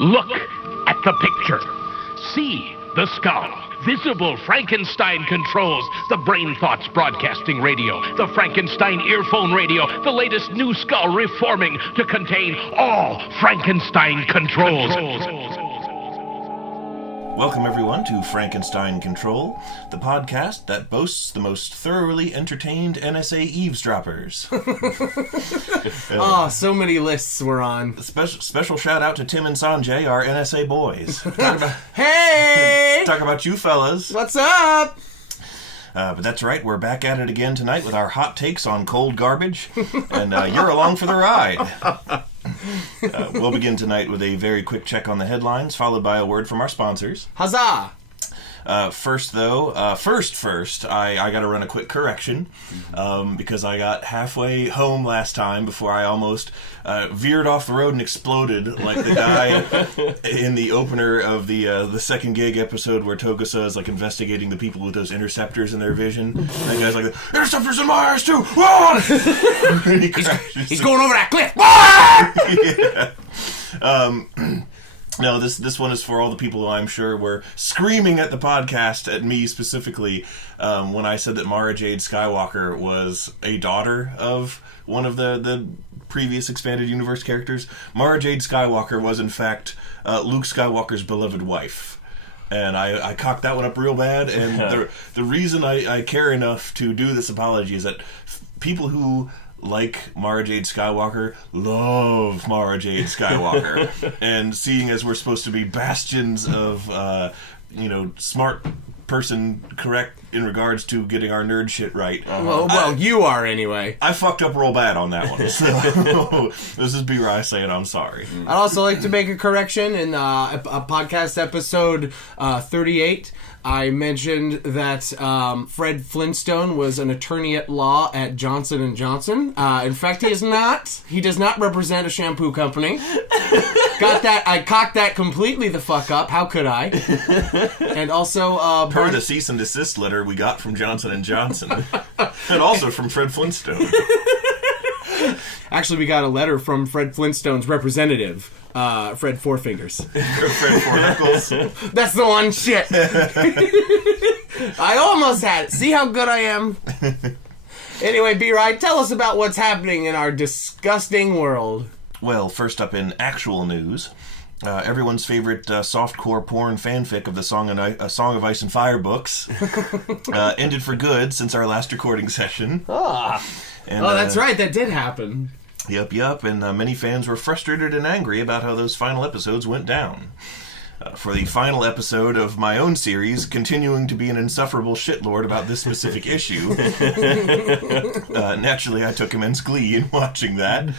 Look at the picture. See the skull. Visible Frankenstein controls. The Brain Thoughts broadcasting radio. The Frankenstein earphone radio. The latest new skull reforming to contain all Frankenstein controls. Welcome, everyone, to Frankenstein Control, the podcast that boasts the most thoroughly entertained NSA eavesdroppers. So many lists we're on. Special shout out to Tim and Sanjay, our NSA boys. Hey! Talk about you fellas. What's up? But that's right, we're back at it again tonight with our hot takes on cold garbage, and you're along for the ride. We'll begin tonight with a very quick check on the headlines, followed by a word from our sponsors. Huzzah! First, I got to run a quick correction because I got halfway home last time before I almost veered off the road and exploded like the guy in the opener of the second gig episode where Togusa is like investigating the people with those interceptors in their vision. And that guy's like, interceptors in my eyes too! And he crashes. He's going over that cliff! Yeah. No, this one is for all the people who I'm sure were screaming at the podcast, at me specifically, when I said that Mara Jade Skywalker was a daughter of one of the previous expanded universe characters. Mara Jade Skywalker was, in fact, Luke Skywalker's beloved wife. And I cocked that one up real bad, and the reason I care enough to do this apology is that people who like Mara Jade Skywalker, love Mara Jade Skywalker. And seeing as we're supposed to be bastions of, smart person correct in regards to getting our nerd shit right. Well, you are anyway. I fucked up real bad on that one. So this is B-Rye saying I'm sorry. I'd also like to make a correction in a podcast episode 38. I mentioned that Fred Flintstone was an attorney at law at Johnson & Johnson. In fact, he is not. He does not represent a shampoo company. I cocked that completely the fuck up. How could I? And also... per the cease and desist letter we got from Johnson & Johnson. And also from Fred Flintstone. Actually, we got a letter from Fred Flintstone's representative, Fred Fourfingers. Fred Four Knuckles. That's the one shit. I almost had it. See how good I am? Anyway, B-Ride, tell us about what's happening in our disgusting world. Well, first up in actual news, everyone's favorite softcore porn fanfic of the Song of Ice and Fire books ended for good since our last recording session. And, that's right. That did happen. Yep. And many fans were frustrated and angry about how those final episodes went down. For the final episode of my own series, continuing to be an insufferable shitlord about this specific issue, naturally I took immense glee in watching that.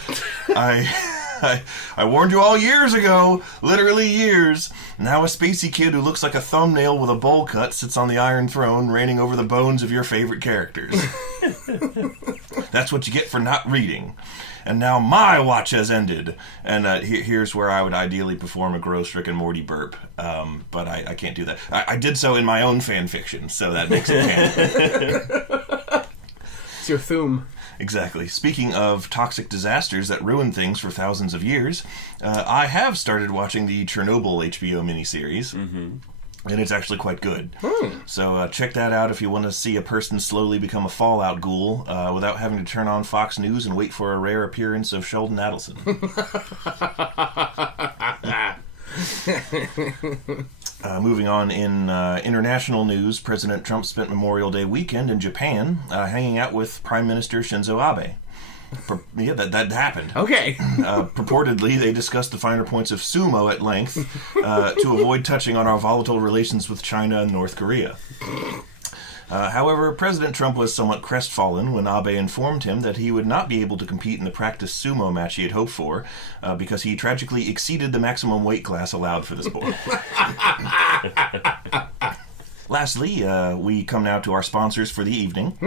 I warned you all years ago, literally years. Now a spacey kid who looks like a thumbnail with a bowl cut sits on the Iron Throne reigning over the bones of your favorite characters. That's what you get for not reading. And now my watch has ended. And here's where I would ideally perform a gross Rick and Morty burp. But I can't do that. I did so in my own fan fiction, so that makes it canon. It's your thum. Exactly. Speaking of toxic disasters that ruin things for thousands of years, I have started watching the Chernobyl HBO miniseries. Mm-hmm. And it's actually quite good. So check that out if you want to see a person slowly become a Fallout ghoul without having to turn on Fox News and wait for a rare appearance of Sheldon Adelson. Moving on in international news, President Trump spent Memorial Day weekend in Japan hanging out with Prime Minister Shinzo Abe. That happened. Okay. Purportedly, they discussed the finer points of sumo at length to avoid touching on our volatile relations with China and North Korea. However, President Trump was somewhat crestfallen when Abe informed him that he would not be able to compete in the practice sumo match he had hoped for because he tragically exceeded the maximum weight class allowed for the sport. Lastly, we come now to our sponsors for the evening.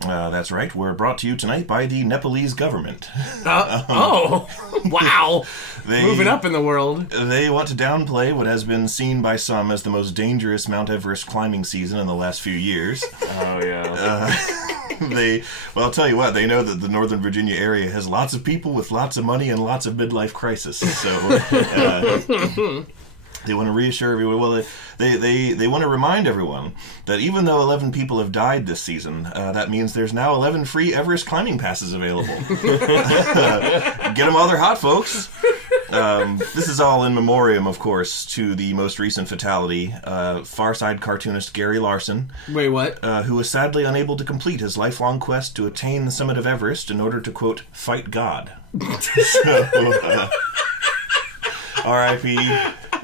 That's right, we're brought to you tonight by the Nepalese government. Wow. Moving up in the world. They want to downplay what has been seen by some as the most dangerous Mount Everest climbing season in the last few years. Oh, yeah. Well, I'll tell you what, they know that the Northern Virginia area has lots of people with lots of money and lots of midlife crisis. So they want to reassure everyone. Well, they want to remind everyone that even though 11 people have died this season, that means there's now 11 free Everest climbing passes available. Get them while they're hot, folks. This is all in memoriam, of course, to the most recent fatality, Far Side cartoonist Gary Larson. Wait, what? Who was sadly unable to complete his lifelong quest to attain the summit of Everest in order to, quote, fight God. So,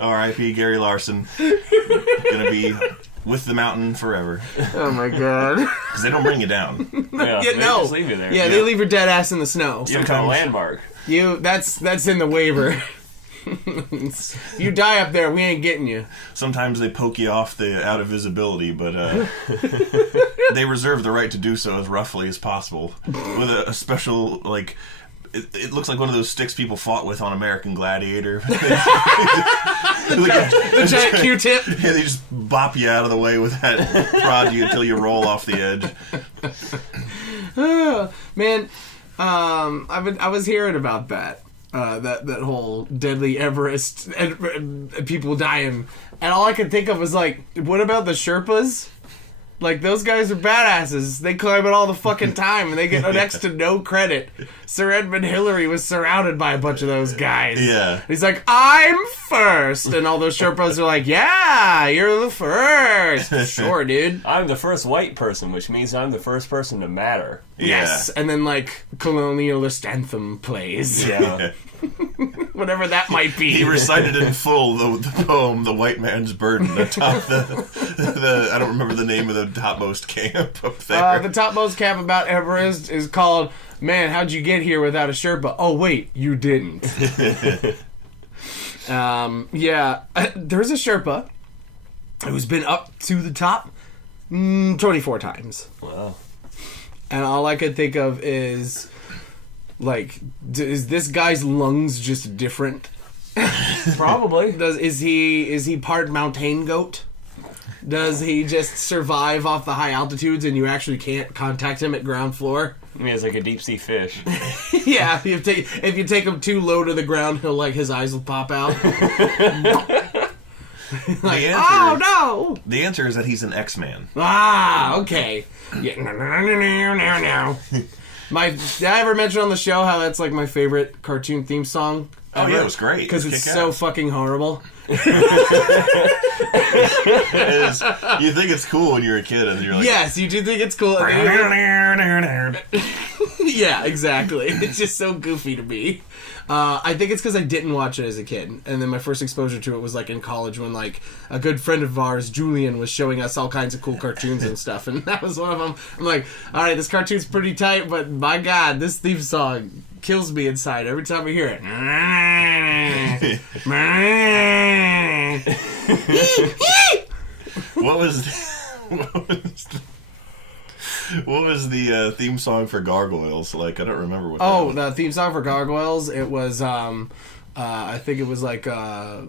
R.I.P. Gary Larson. Gonna be with the mountain forever. Oh my god. Because they don't bring you down. Yeah, Yeah, they no. just leave you there. Yeah, they leave your dead ass in the snow. You become a landmark. That's in the waiver. You die up there, we ain't getting you. Sometimes they poke you off out of visibility, but they reserve the right to do so as roughly as possible. With a special, like... It looks like one of those sticks people fought with on American Gladiator. The giant Q-tip. Yeah, they just bop you out of the way with that, prod you until you roll off the edge. Man, I was hearing about that. That whole deadly Everest and people dying, and all I could think of was like, what about the Sherpas? Like, those guys are badasses. They climb it all the fucking time, and they get next to no credit. Sir Edmund Hillary was surrounded by a bunch of those guys. Yeah. He's like, I'm first! And all those Sherpas are like, yeah, you're the first! Sure, dude. I'm the first white person, which means I'm the first person to matter. Yes. And then, like, colonialist anthem plays. Yeah. Whatever that might be. He recited in full the poem, The White Man's Burden, atop the I don't remember the name of the topmost camp up there. The topmost camp about Everest is called, Man, How'd You Get Here Without a Sherpa? Oh, wait, you didn't. Yeah, there's a Sherpa who's been up to the top 24 times. Wow. And all I could think of is, like, is this guy's lungs just different? Probably. Is he part mountain goat? Does he just survive off the high altitudes and you actually can't contact him at ground floor? I mean, it's like a deep sea fish. Yeah, if you take him too low to the ground, he'll, like, his eyes will pop out. Like, oh no! The answer is that he's an X-Man. Ah, okay. Yeah. No. Did I ever mention on the show how that's like my favorite cartoon theme song? Oh yeah, it was great. Because it's so fucking horrible. You think it's cool when you're a kid, and you're like, yes, you do think it's cool. Yeah, exactly. It's just so goofy to me. I think it's because I didn't watch it as a kid, and then my first exposure to it was like in college when like a good friend of ours, Julian, was showing us all kinds of cool cartoons and stuff, and that was one of them. I'm like, all right, this cartoon's pretty tight, but my God, this theme song kills me inside every time I hear it. What was the theme song for Gargoyles? Like, I don't remember what. Oh, the theme song for Gargoyles. It was, I think it was like a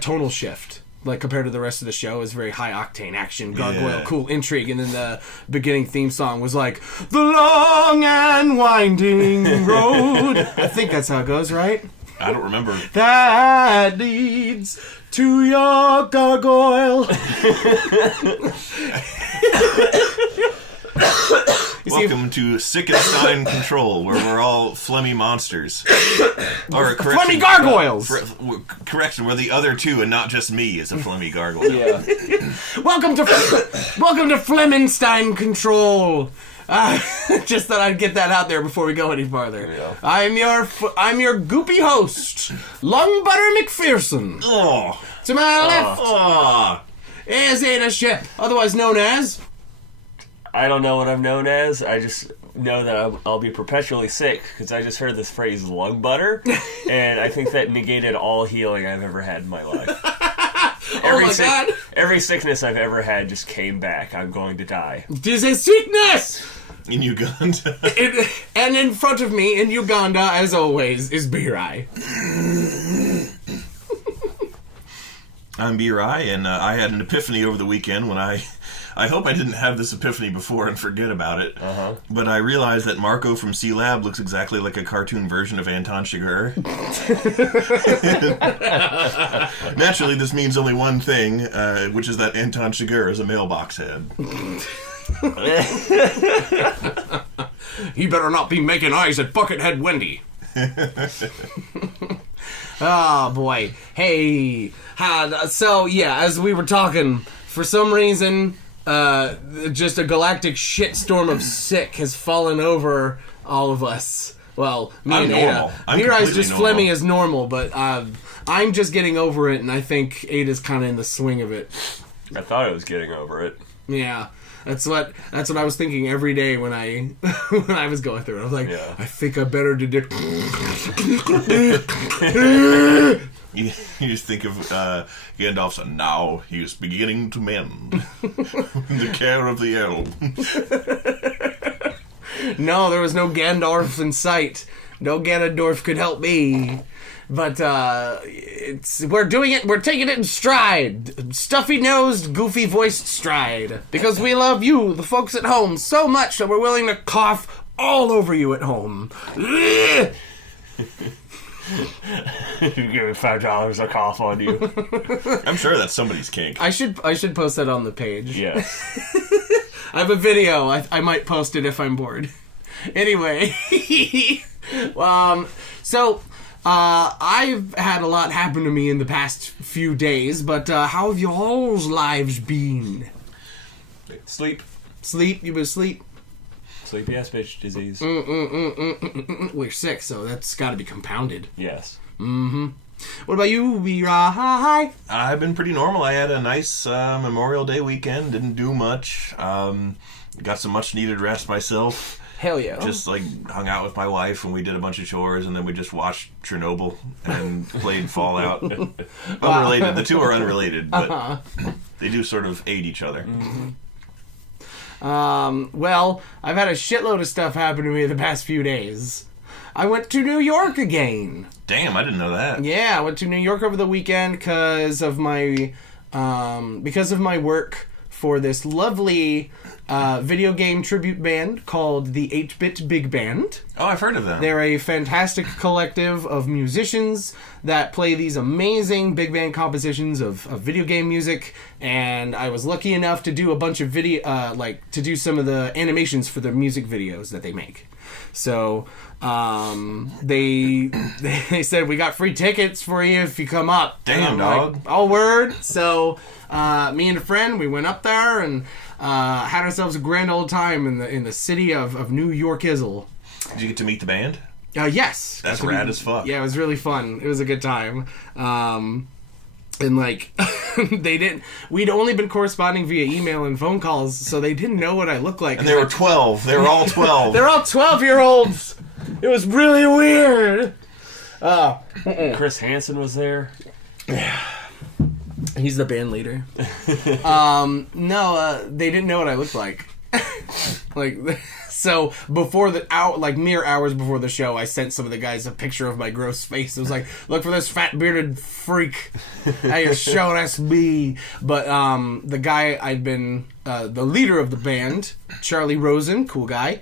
tonal shift. Like, compared to the rest of the show, it was very high octane action, gargoyle, cool intrigue, and then the beginning theme song was like, the long and winding road. I think that's how it goes, right? I don't remember. That leads to your gargoyle. Welcome to Frankenstein Control, where we're all phlegmy monsters. Or Phlegmy gargoyles! Correction, we're the other two and not just me is a phlegmy gargoyle. Yeah. Welcome to Frankenstein Control. Just thought I'd get that out there before we go any farther. Yeah. I'm your goopy host, Longbutter McPherson. Oh. To my left Oh. is Ada Ship, otherwise known as... I don't know what I'm known as. I just know that I'll be perpetually sick because I just heard this phrase lung butter, and I think that negated all healing I've ever had in my life. God. Every sickness I've ever had just came back. I'm going to die. This is sickness! In Uganda. And in front of me, in Uganda, as always, is B-Rai. I'm B-Rai, and I had an epiphany over the weekend when I I hope I didn't have this epiphany before and forget about it. But I realized that Marco from C-Lab looks exactly like a cartoon version of Anton Chigurh. Naturally, this means only one thing, which is that Anton Chigurh is a mailbox head. He better not be making eyes at Buckethead Wendy. Oh, boy. Hey. So, yeah, as we were talking, for some reason, just a galactic shitstorm of sick has fallen over all of us. Well, me I'm and normal. Ada. I'm Your eyes completely just normal. Fleming is normal, but I'm just getting over it, and I think Ada's kind of in the swing of it. I thought I was getting over it. Yeah. That's what I was thinking every day when I when I was going through it. I was like, Yeah. I think I better do. You just think of Gandalf's, and now he is beginning to mend. The care of the elf. No, there was no Gandalf in sight. No Ganondorf could help me. But we're doing it. We're taking it in stride. Stuffy-nosed, goofy-voiced stride. Because we love you, the folks at home, so much that we're willing to cough all over you at home. You give me $5, I'll cough on you. I'm sure that's somebody's kink. I should post that on the page. Yes. I have a video. I might post it if I'm bored. Anyway, so I've had a lot happen to me in the past few days, but how have y'all's lives been? Sleep. Sleep? You been asleep? Sleepy ass bitch disease. We're sick, so that's got to be compounded. Yes. What about you, B-Rye? I've been pretty normal. I had a nice Memorial Day weekend. Didn't do much. Got some much needed rest myself. Hell yeah. Just hung out with my wife and we did a bunch of chores and then we just watched Chernobyl and played Fallout. Unrelated. The two are unrelated, but they do sort of aid each other. Well, I've had a shitload of stuff happen to me the past few days. I went to New York again. Damn, I didn't know that. Yeah, I went to New York over the weekend because of my work for this lovely video game tribute band called the 8-Bit Big Band. Oh, I've heard of them. They're a fantastic collective of musicians that play these amazing big band compositions of video game music, and I was lucky enough to do a bunch of to do some of the animations for the music videos that they make. So they said, we got free tickets for you if you come up. Damn, dog. Oh, word. So me and a friend, we went up there and had ourselves a grand old time in the city of New York-izzle. Did you get to meet the band? Yes. That's rad as fuck. Yeah, it was really fun. It was a good time. And we'd only been corresponding via email and phone calls, so they didn't know what I looked like. And they were 12. They were all 12. They're all 12-year-olds. It was really weird. Chris Hansen was there. He's the band leader. No, they didn't know what I looked like. So before mere hours before the show, I sent some of the guys a picture of my gross face. It was like, look for this fat bearded freak at your show. That's me. But the guy I'd been the leader of the band, Charlie Rosen, cool guy.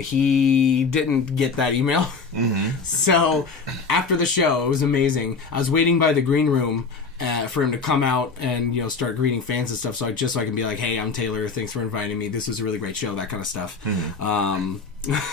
He didn't get that email. Mm-hmm. So after the show, it was amazing. I was waiting by the green room for him to come out and start greeting fans and stuff. So I can be like, hey, I'm Taylor. Thanks for inviting me. This was a really great show. That kind of stuff. Mm-hmm.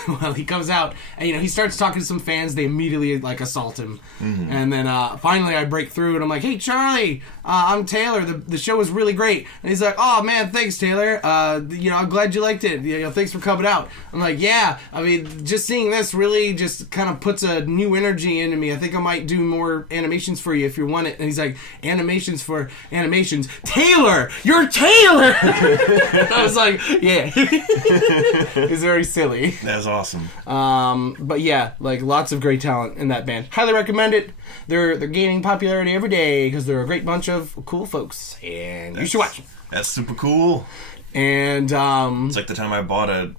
Well, he comes out and he starts talking to some fans. They immediately assault him, and then finally I break through and I'm like, "Hey, Charlie, I'm Taylor. The show was really great." And he's like, "Oh man, thanks, Taylor. I'm glad you liked it. Thanks for coming out." I'm like, "Yeah. I mean, just seeing this really just kind of puts a new energy into me. I think I might do more animations for you if you want it." And he's like, "Animations for animations, Taylor. You're Taylor." I was like, "Yeah." It's very silly. That's awesome. But yeah, lots of great talent in that band. Highly recommend it. They're gaining popularity every day because they're a great bunch of cool folks, and you should watch them. That's super cool. And it's like the time I bought a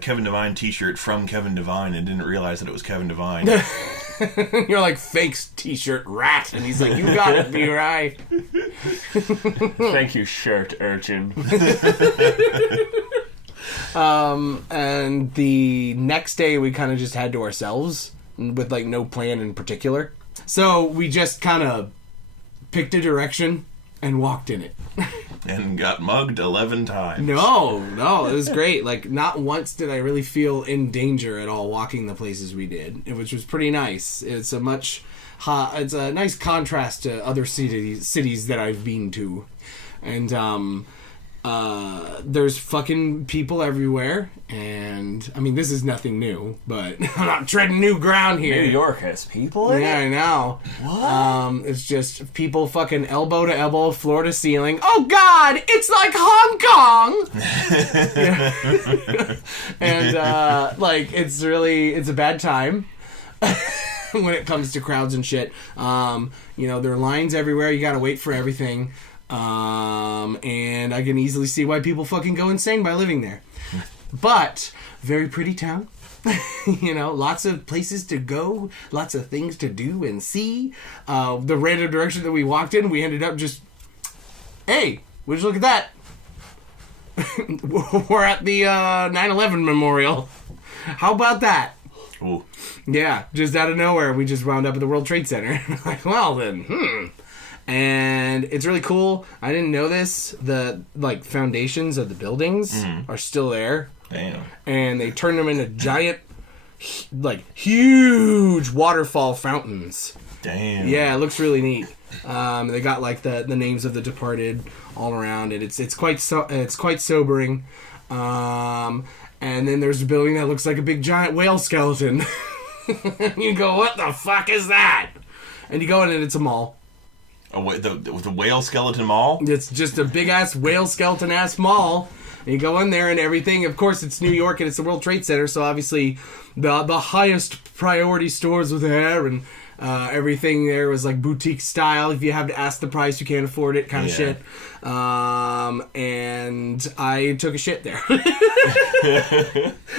Kevin Devine t-shirt from Kevin Devine and didn't realize that it was Kevin Devine. You're like, fakes t-shirt rat. And he's like, you got it, B-Rye. Thank you, shirt urchin. And the next day we kind of just had to ourselves with like no plan in particular. So we just kind of picked a direction and walked in it. And got mugged 11 times. No, it was great. Like, not once did I really feel in danger at all walking the places we did, which was pretty nice. It's a nice contrast to other cities that I've been to. And, there's fucking people everywhere, and I mean, this is nothing new, but I'm not treading new ground here. New York has people in it? Yeah, I know. What? It's just people fucking elbow to elbow, floor to ceiling. Oh God, it's like Hong Kong! And, like, it's a bad time. When it comes to crowds and shit. There are lines everywhere, you gotta wait for everything. And I can easily see why people fucking go insane by living there. But, very pretty town. Lots of places to go, lots of things to do and see. The random direction that we walked in, we ended up just, hey, would you look at that? We're at the 9/11 memorial. How about that? Ooh. Yeah, just out of nowhere, we just wound up at the World Trade Center. Like, well then, And it's really cool. I didn't know this. The foundations of the buildings are still there. Damn. And they turned them into giant, huge waterfall fountains. Damn. Yeah, it looks really neat. They got the names of the departed all around it. It's quite sobering. And then there's a building that looks like a big giant whale skeleton. You go, what the fuck is that? And you go in and it's a mall. The whale skeleton mall? It's just a big-ass whale skeleton-ass mall. And you go in there and everything. Of course, it's New York and it's the World Trade Center, so obviously the highest priority stores were there, and everything there was like boutique style. If you have to ask the price, you can't afford it kind of shit. And I took a shit there.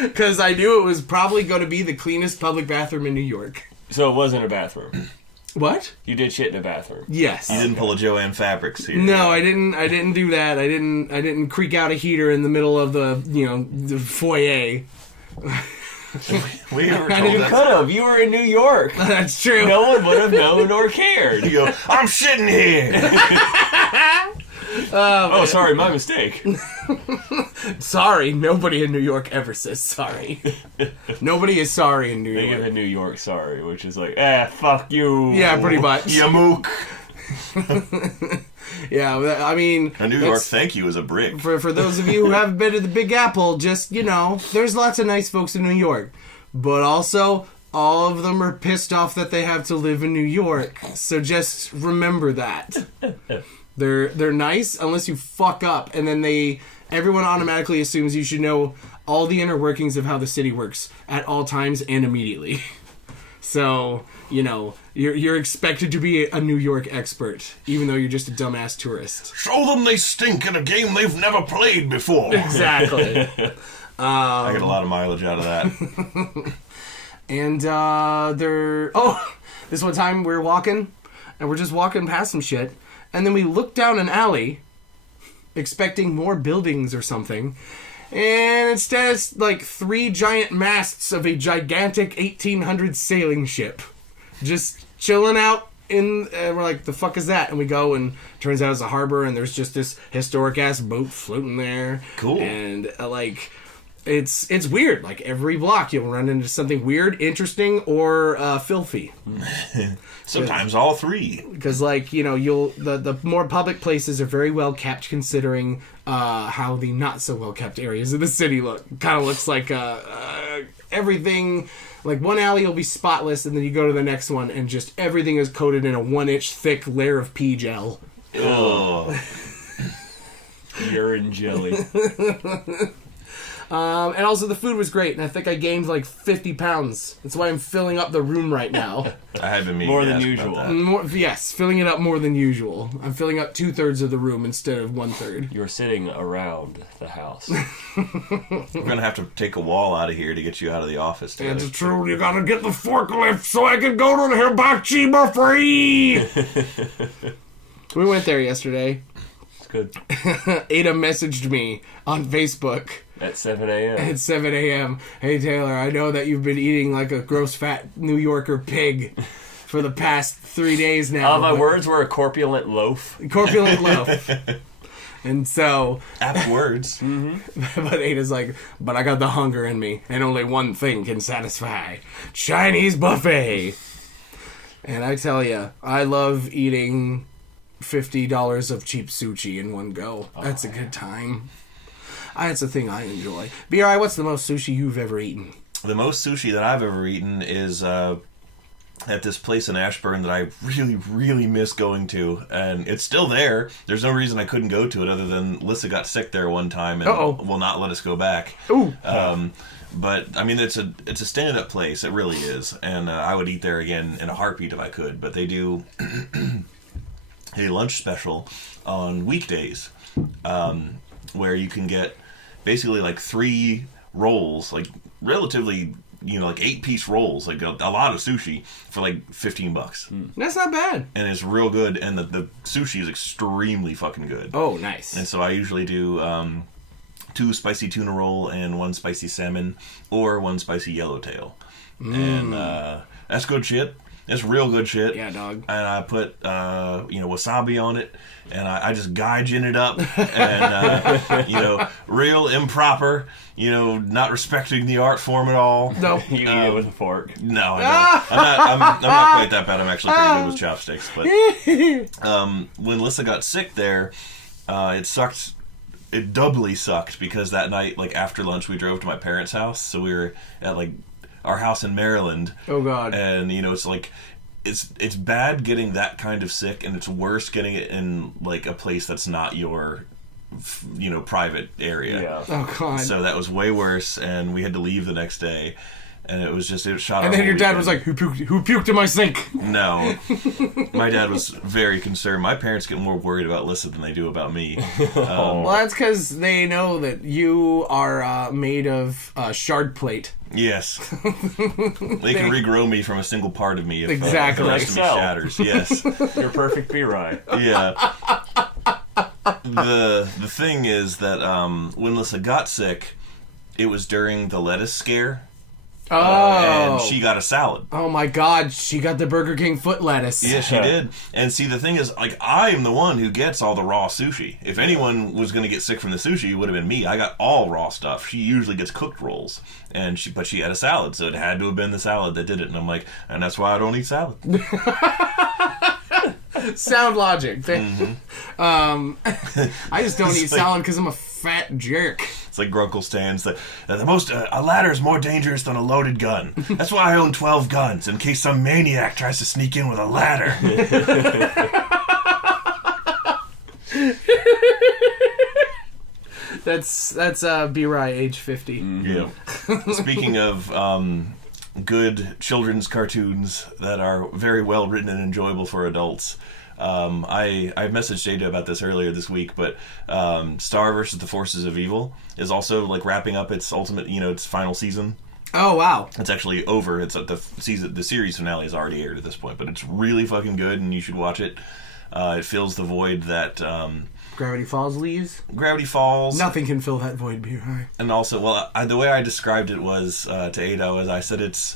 Because I knew it was probably going to be the cleanest public bathroom in New York. So it wasn't a bathroom. What? You did shit in a bathroom. Yes. You didn't pull a Joanne Fabrics here. No, I didn't do that. I didn't creak out a heater in the middle of the foyer. We never I told didn't that. Could have. You were in New York. That's true. No one would have known or cared. You go, I'm shitting here. Oh, sorry, my mistake. Sorry, nobody in New York ever says sorry. Nobody is sorry in New They give York. a New York sorry, which is like, fuck you. Yeah, pretty much. You mook. Yeah, I mean... A New York thank you is a brick. For those of you who haven't been to the Big Apple, just, there's lots of nice folks in New York. But also, all of them are pissed off that they have to live in New York. So just remember that. They're nice unless you fuck up, and then everyone automatically assumes you should know all the inner workings of how the city works at all times and immediately. So, you're expected to be a New York expert, even though you're just a dumbass tourist. Show them they stink in a game they've never played before. Exactly. I get a lot of mileage out of that. And this one time we were walking, and we're just walking past some shit, and then we looked down an alley, expecting more buildings or something, and instead it's like 3 giant masts of a gigantic 1800s sailing ship, just chilling out and we're like, the fuck is that? And we go, and turns out it's a harbor, and there's just this historic ass boat floating there. Cool. And it's weird. Like, every block you'll run into something weird, interesting, or filthy. Sometimes all 3. Because, the more public places are very well kept, considering how the not so well kept areas of the city look. Kind of looks like everything. Like, one alley will be spotless, and then you go to the next one, and just everything is coated in a 1-inch thick layer of pea gel. Ugh. Urine jelly. And also the food was great, and I think I gained like 50 pounds. That's why I'm filling up the room right now. I have been meaning More to than ask usual. about that. Yes, filling it up more than usual. I'm filling up 2/3 of the room instead of 1/3. You're sitting around the house. We're gonna have to take a wall out of here to get you out of the office. Together. It's true, you gotta get the forklift so I can go to the hibachi buffet! We went there yesterday. It's good. Ada messaged me on Facebook At 7 a.m. at 7 a.m. Hey Taylor, I know that you've been eating like a gross fat New Yorker pig for the past 3 days now. My but- words were a corpulent loaf. Corpulent loaf. And so, Apt words. but Ada's like, but I got the hunger in me, and only one thing can satisfy. Chinese buffet! And I tell you, I love eating $50 of cheap sushi in one go. That's a good time. That's a thing I enjoy. B.R.I., what's the most sushi you've ever eaten? The most sushi that I've ever eaten is at this place in Ashburn that I really, really miss going to, and it's still there. There's no reason I couldn't go to it other than Lissa got sick there one time and will not let us go back. Ooh. But I mean, it's a stand-up place. It really is, and I would eat there again in a heartbeat if I could. But they do a lunch special on weekdays where you can get basically like 3 rolls, like relatively, like 8-piece rolls, like a lot of sushi for like $15. That's not bad. And it's real good, and the sushi is extremely fucking good. Oh, nice. And so I usually do 2 spicy tuna roll and 1 spicy salmon or 1 spicy yellowtail. And that's good shit. It's real good shit. Yeah, dog. And I put, wasabi on it, and I just gaijin it up, and, real improper, not respecting the art form at all. No. You eat it with a fork. No, I don't. I'm not quite that bad. I'm actually pretty good with chopsticks. But when Lissa got sick there, it sucked. It doubly sucked because that night, like after lunch, we drove to my parents' house. So we were at like our house in Maryland. Oh God. And it's like it's bad getting that kind of sick, and it's worse getting it in like a place that's not your private area. Yeah. Oh God. So that was way worse, and we had to leave the next day, and it shot. And then your dad was like, "Who puked in my sink?" No, my dad was very concerned. My parents get more worried about Lissa than they do about me. Well, that's because they know that you are made of shard plate. Yes, they can regrow me from a single part of me if Exactly. the rest of me shatters. Yes, You're perfect, B-Rye. yeah. The thing is that when Lissa got sick, it was during the lettuce scare. Oh. And she got a salad. Oh my God, she got the Burger King foot lettuce. Yeah, she did. And see, the thing is, like, I'm the one who gets all the raw sushi. If anyone was going to get sick from the sushi, it would have been me. I got all raw stuff. She usually gets cooked rolls, but she had a salad, so it had to have been the salad that did it. And I'm like, and that's why I don't eat salad. Sound logic. Mm-hmm. I just don't eat It's like- salad because I'm a fat jerk. It's like Grunkle stands that a ladder is more dangerous than a loaded gun. That's why I own 12 guns in case some maniac tries to sneak in with a ladder. That's B-Rye, age 50. Yeah. Speaking of good children's cartoons that are very well written and enjoyable for adults, I messaged Ada about this earlier this week, but Star vs. the Forces of Evil is also like wrapping up its ultimate, its final season. Oh wow! It's actually over. It's at the series finale is already aired at this point, but it's really fucking good, and you should watch it. It fills the void that Gravity Falls leaves. Gravity Falls. Nothing can fill that void, B-Rye. And also, well, the way I described it was to Ada was I said it's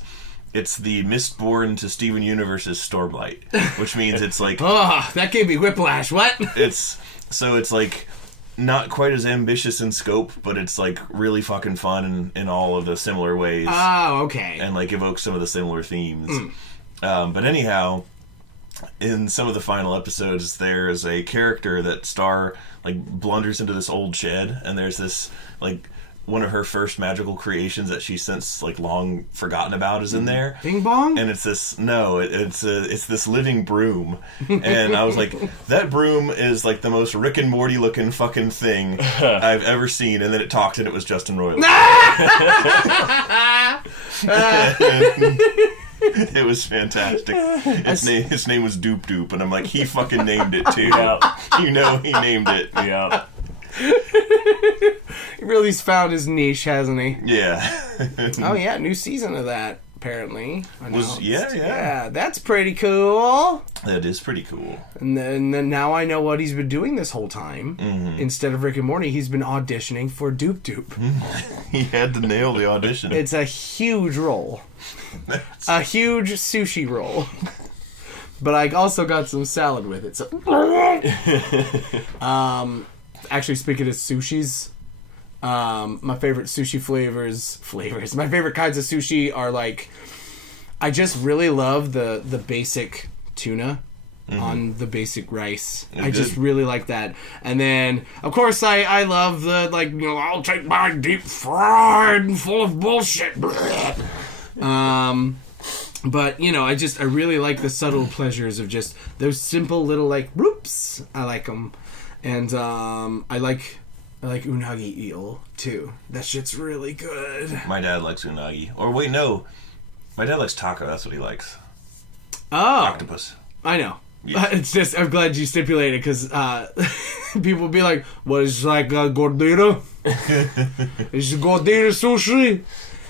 the Mistborn to Steven Universe's Stormlight, which means it's like that gave me whiplash. What? it's like not quite as ambitious in scope, but it's like really fucking fun in all of the similar ways. Oh, okay. And like evokes some of the similar themes. But anyhow, in some of the final episodes, there's a character that Star like blunders into this old shed, and there's this like one of her first magical creations that she's since like long forgotten about is in there. Bing bong? And it's this it's this living broom. And I was like, that broom is like the most Rick and Morty looking fucking thing I've ever seen. And then it talked and it was Justin Roiland. It was fantastic. His name was Doop Doop, and I'm like, he fucking named it too. You know he named it. Yeah. He really's found his niche, hasn't he? Yeah. Oh yeah, new season of that apparently. Yeah. That's pretty cool. That is pretty cool. And then now I know what he's been doing this whole time. Mm-hmm. Instead of Rick and Morty, he's been auditioning for Doop Doop. He had to nail the audition. It's a huge role. A huge sushi roll. But I also got some salad with it. So actually, speaking of sushis, my favorite sushi flavors. My favorite kinds of sushi are like, I just really love the basic tuna on the basic rice. I just really like that. And then, of course, I love the, like, you know, I'll take my deep fried and full of bullshit. But, you know, I really like the subtle pleasures of just those simple little, like, whoops. I like them. And I like unagi eel, too. That shit's really good. My dad likes unagi. Or wait, no. My dad likes taco. That's what he likes. Oh. Octopus. I know. Yeah. It's just, I'm glad you stipulated, because people will be like, what is like a gordita? Is it gordita sushi?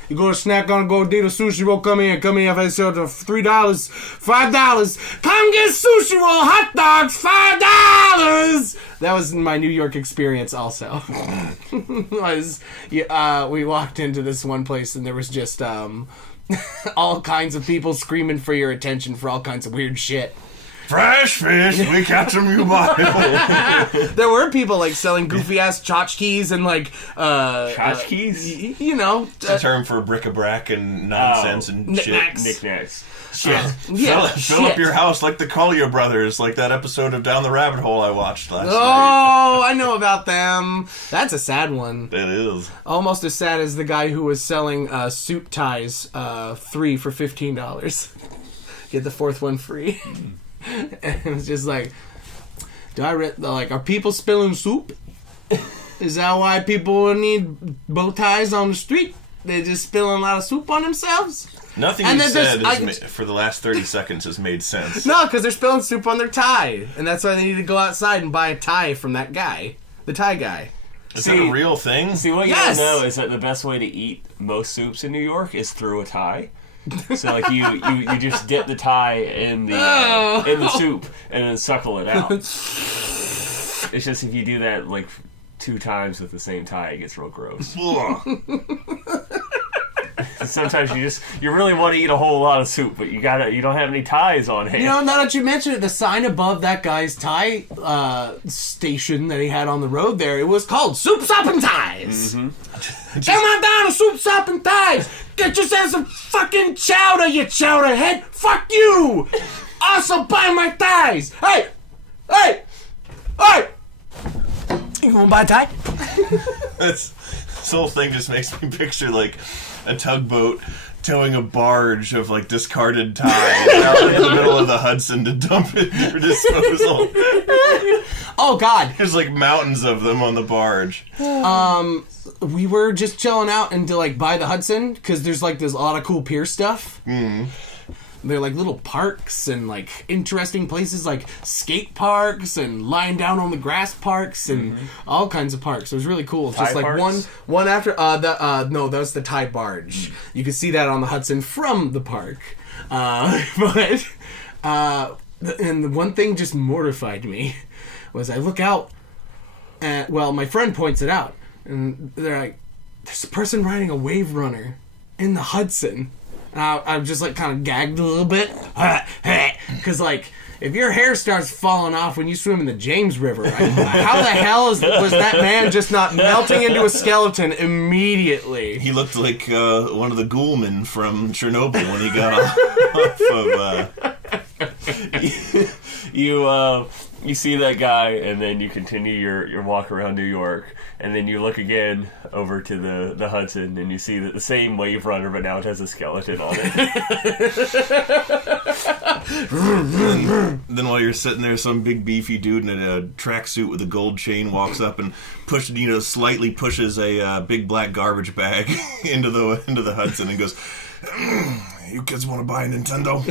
You go to snack on gordita sushi roll, come here, if I sell to $3, $5. Come get sushi roll, hot dogs, $5. That was my New York experience also. We walked into this one place and there was just all kinds of people screaming for your attention for all kinds of weird shit. Fresh fish, we catch them, you buy them. There were people like selling goofy ass tchotchkes and like Tchotchkes? you know, It's a term for bric-a-brac and nonsense and shit. Knickknacks. shit. Fill up your house like the Collier brothers, like that episode of Down the Rabbit Hole I watched last night. Oh, I know about them. That's a sad one. It is. Almost as sad as the guy who was selling suit ties, 3 for $15. Get the 4th one free. And it was just like, are people spilling soup? Is that why people need bow ties on the street? They're just spilling a lot of soup on themselves? Nothing you said for the last 30 seconds has made sense. No, because they're spilling soup on their tie. And that's why they need to go outside and buy a tie from that guy. The tie guy. Is that a real thing? See, what Yes! you don't know is that the best way to eat most soups in New York is through a tie. So like you just dip the tie in the soup and then suckle it out. It's just if you do that like 2 times with the same tie, it gets real gross. Sometimes you really want to eat a whole lot of soup, but you don't have any ties on hand. You know, now that you mention it, the sign above that guy's tie station that he had on the road there, it was called Soup, Sop, and Ties. Mm-hmm. Come on down to Soup, Sop, and Ties. Get yourself some fucking chowder, you chowder head. Fuck you. Also buy my ties. Hey. You gonna buy a tie? This whole thing just makes me picture like a tugboat towing a barge of like discarded ties out in the middle of the Hudson to dump it for disposal. Oh God! There's like mountains of them on the barge. We were just chilling out and to like by the Hudson because there's like this lot of cool pier stuff. Mm. They're like little parks and like interesting places like skate parks and lying down on the grass parks and all kinds of parks. It was really cool. Just like parks? one after no, that was the Thai barge. You could see that on the Hudson from the park. But and the one thing just mortified me was I look out at, well, my friend points it out and they're like, there's a person riding a wave runner in the Hudson. I'm just like kind of gagged a little bit because like if your hair starts falling off when you swim in the James River, how the hell was that man just not melting into a skeleton immediately? He looked like one of the ghoulmen from Chernobyl when he got off of You see that guy, and then you continue your walk around New York, and then you look again over to the Hudson, and you see the same wave runner, but now it has a skeleton on it. Then while you're sitting there, some big beefy dude in a tracksuit with a gold chain walks up and slightly pushes a big black garbage bag into the Hudson and goes, "You kids want to buy a Nintendo?"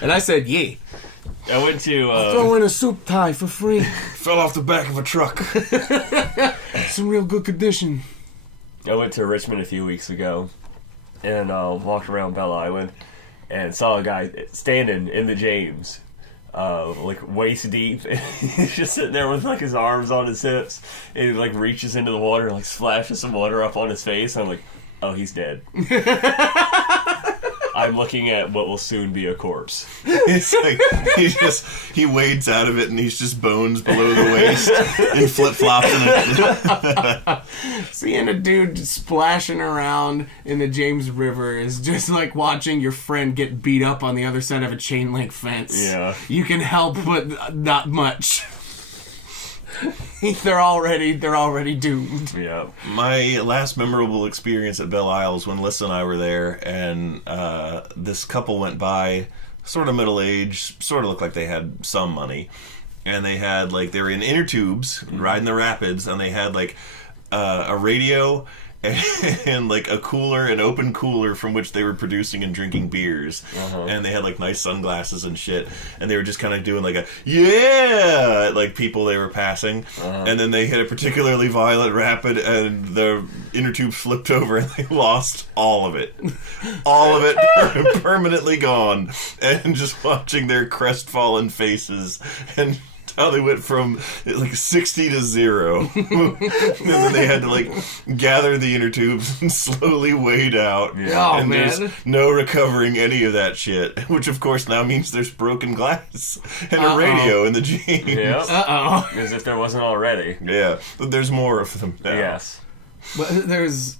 And I said, "Yeah." I went to Throw in a soup tie for free. Fell off the back of a truck. It's in real good condition. I went to Richmond a few weeks ago, and walked around Belle Island, and saw a guy standing in the James, like waist deep. He's just sitting there with like his arms on his hips, and he like reaches into the water and like splashes some water up on his face. I'm like, oh, he's dead. I'm looking at what will soon be a corpse. It's like he wades out of it and he's just bones below the waist and flip flops in it. Seeing a dude splashing around in the James River is just like watching your friend get beat up on the other side of a chain link fence. Yeah. You can help, but not much. They're already doomed. Yeah. My last memorable experience at Belle Isle was when Lissa and I were there, and this couple went by, sort of middle-aged, sort of looked like they had some money, and they were in inner tubes, riding the rapids, and they had like a radio and like a cooler, an open cooler from which they were producing and drinking beers. And they had like nice sunglasses and shit, and they were just kind of doing like a yeah at like people they were passing. And then they hit a particularly violent rapid, and the inner tube flipped over and they lost all of it permanently gone. And just watching their crestfallen faces and how they went from like 60 to 0. And then they had to like gather the inner tubes and slowly wade out. Yeah. And Oh, man. there's no recovering any of that shit. Which of course now means there's broken glass and a radio in the James. Yep. Uh-oh. As if there wasn't already. Yeah. But there's more of them now. Yes. But there's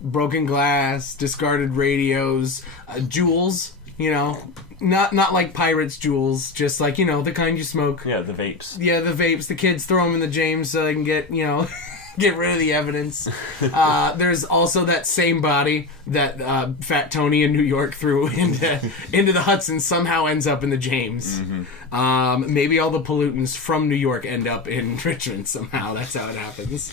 broken glass, discarded radios, jewels, not like pirates' jewels, just like, the kind you smoke. Yeah, the vapes. Yeah, the vapes. The kids throw them in the James so they can get, get rid of the evidence. There's also that same body that Fat Tony in New York threw into the Hudson somehow ends up in the James. Maybe all the pollutants from New York end up in Richmond somehow. That's how it happens.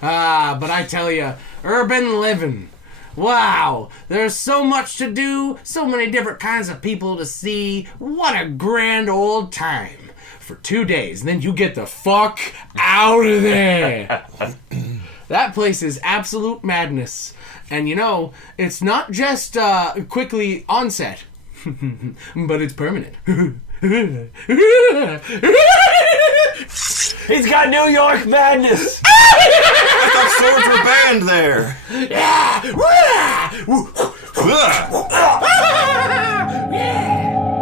But I tell you, urban living. Wow, there's so much to do, so many different kinds of people to see. What a grand old time. For 2 days, and then you get the fuck out of there. That place is absolute madness. And it's not just quickly onset, but it's permanent. He's got New York madness! I thought swords were banned there.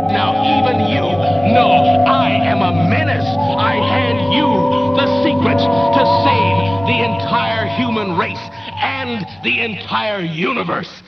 Now even you know I am a menace. I hand you the secrets to save the entire human race and the entire universe.